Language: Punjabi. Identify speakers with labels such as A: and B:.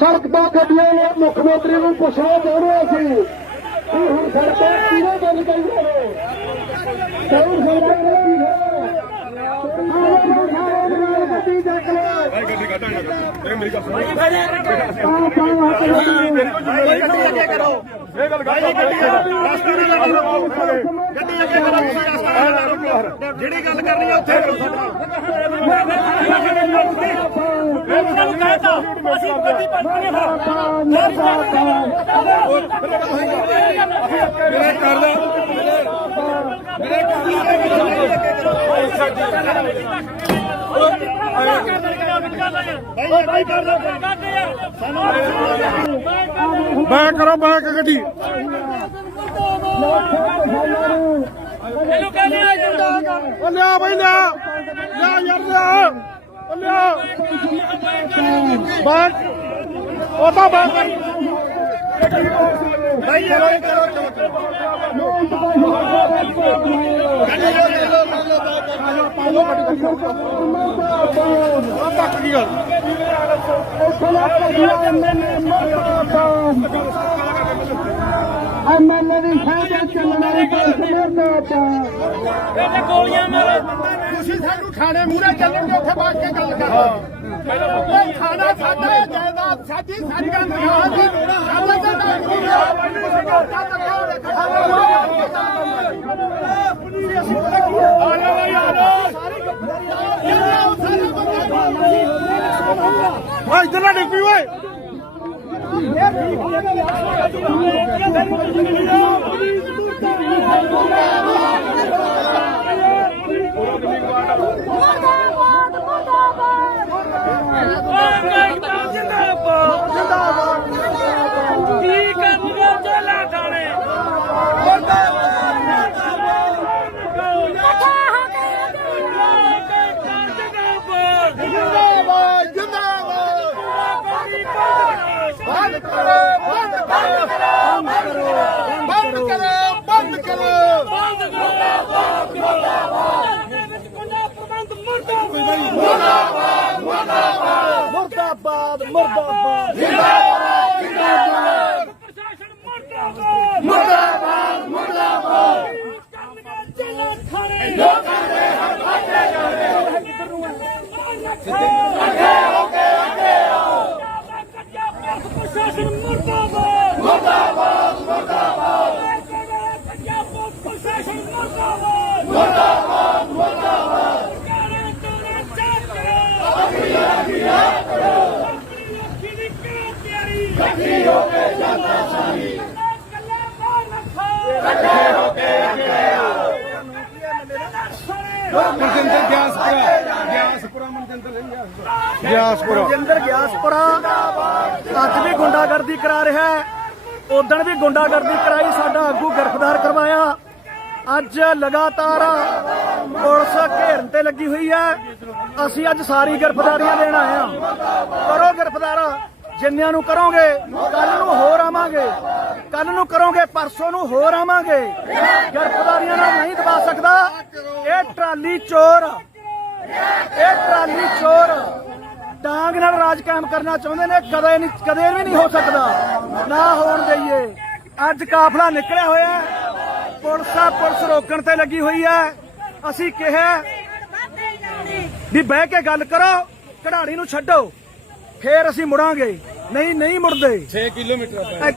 A: ਸੜਕ ਤੋਂ ਗੱਡੀਆਂ ਮੁੱਖ ਮੰਤਰੀ ਨੂੰ ਪੁੱਛਣਾ ਚਾਹੁੰਦੇ ਅਸੀਂ। ਕਿ ਹੁਣ ਸੜਕਾਂ ਕਿਹਨੇ ਬੰਦ ਕਰੀਆਂ ਨੇ ਕੌਣ ਸਰਕਾਰ ਕੀ
B: ਜਿਹੜੀ ਗੱਲ ਕਰਨੀ ਹੈ ਉੱਥੇ ਕਰੋ
A: ਸਾਡਾ ਨੂੰ ਕਹਿਤਾ ਅਸੀਂ ਗੱਡੀ ਬੰਦ
B: ਮੇਰੇ ਕਰ ਲੈ ਬੈਕ ਕਰੋ, ਬੈਕ ਗੱਡੀ।
A: ਇਹਨੂੰ ਕਹਿੰਦੇ ਆ ਜਿੰਦਾ
B: ਉਹ ਲਿਆ ਬਈ, ਲਿਆ। ਲਿਆ ਯਾਰ, ਲਿਆ। ਉਹ ਲਿਆ। ਬੈਕ ਉਹ ਤਾਂ ਬੈਕ ਭਾਈ ਦੀ ਗੱਲ
A: ਐਮਐਲਏ ਦੀ ਸਾਹਮਣੇ
B: ਇਹਨੇ ਗੋਲੀਆਂ ਮਾਰੇ ਤੁਸੀਂ ਸਾਨੂੰ ਥਾਣੇ ਮੂਹਰੇ ਚੱਲਣਗੇ ਉੱਥੇ ਬਾਅਦ ਕੇ ਗੱਲ ਕਰੋ ਇਹ ਖਾਣਾ ਸਾਡਾ ਜਾਇਦਾਦ ਸਾਡੀ ਸਾਰੀ ਗੱਲ ਨਿਗਾਹ ਦੀ ਸਾਡੇ ਤੇ ਤਾਂ ਨਹੀਂ ਆ ਤੁਸੀਂ ਕਰਤਾ ਤੱਕਾ ਹੋ ਰਿਹਾ ਆ ਜਾ ਬਈ ਆ ਜਾ ਓਏ ਇਧਰ ਨਾ ਡਿੱਪੀ ਓਏ? ਬੰਦ ਕਰੋ ਬੰਦ ਕਰੋ ਬੰਦ ਕਰੋ ਬੰਦ ਕਰੋ
A: ਮੁਰਦਾਬਾਦ ਮੁਰਦਾਬਾਦ ਮੁਰਦਾਬਾਦ ਮੁਰਦਾਬਾਦ ਲੋਕਾਂ ਦੇ ਹੱਥਾਂ ਪ੍ਰਸ਼ਾਸਨ ਮੁਰਦਾਬਾਦ ਮੁਰਦਾਬਾਦ ਮੁਰਦਾਬਾਦ ਪ੍ਰਸ਼ਾਸਨ ਮੁਰਦਾਬਾਦ ਮੁਰਦਾਬਾਦ ਮੁਰਦਾਬਾਦ ਇਕੱਠੀ ਹੋ ਕੇ ਜਾਂਦਾ ਸਾਹੀ ਇਕੱਠੇ ਹੋ ਕੇ ਅੱਗੇ
B: ਮਨਜਿੰਦਰ ਗਿਆਸਪੁਰਾ ਗਿਆਸਪੁਰਾ ਮਨਜਿੰਦਰ ਸਿੰਘ ਗਿਆਸਪੁਰਾ।
A: ਰਜਿੰਦਰ ਗਿਆਸਪੁਰਾ। ਅੱਜ ਵੀ ਗੁੰਡਾਗਰਦੀ ਕਰਾ ਰਿਹਾ ਹੈ। ਉਦੋਂ ਵੀ ਗੁੰਡਾਗਰਦੀ ਕਰਾਈ, ਸਾਡਾ ਆਗੂ ਗ੍ਰਿਫਤਾਰ ਕਰਵਾਇਆ। ਅੱਜ ਲਗਾਤਾਰ ਪੁਲਿਸ ਘੇਰਨ ਤੇ ਲੱਗੀ ਹੋਈ ਹੈ। ਅਸੀਂ ਅੱਜ ਸਾਰੀ ਗ੍ਰਿਫਤਾਰੀਆਂ ਦੇਣ ਆਏ ਆ ਕਰੋ ਗ੍ਰਿਫਤਾਰ, ਜਿੰਨਿਆਂ ਨੂੰ ਕਰੋਗੇ ਕੱਲ ਨੂੰ ਹੋਰ ਆਵਾਂਗੇ। ਕੱਲ ਨੂੰ ਕਰੋਗੇ, ਪਰਸੋਂ ਨੂੰ ਹੋਰ ਆਵਾਂਗੇ। ਗ੍ਰਿਫਤਾਰੀਆਂ ਨਾਲ ਨਹੀਂ ਦਬਾ ਸਕਦਾ। ਇਹ ਟਰਾਲੀ ਚੋਰ ਇਹ ਟਰਾਲੀ ਚੋਰ ਡਾਂਗ ਨਾਲ ਰਾਜ ਕਾਇਮ ਕਰਨਾ ਚਾਹੁੰਦੇ ਨੇ ਕਦੇ ਨਹੀਂ ਕਦੇ ਵੀ ਨਹੀਂ ਹੋ ਸਕਦਾ। ਨਾ ਹੋਣ ਦਈਏ। ਅੱਜ ਕਾਫਲਾ ਨਿਕਲਿਆ ਹੋਇਆ। ਪੁਲਿਸ ਆ ਪੁਲਿਸ ਰੋਕਣ ਤੇ ਲੱਗੀ ਹੋਈ ਹੈ। ਅਸੀਂ ਕਿਹਾ ਵੀ ਬਹਿ ਕੇ ਗੱਲ ਕਰੋ ਕਢਾੜੀ ਨੂੰ ਛੱਡੋ। ਫੇਰ ਅਸੀਂ ਮੁੜਾਂਗੇ। ਨਹੀਂ ਨਹੀਂ ਮੁੜਦੇ।
B: 6 ਕਿਲੋਮੀਟਰ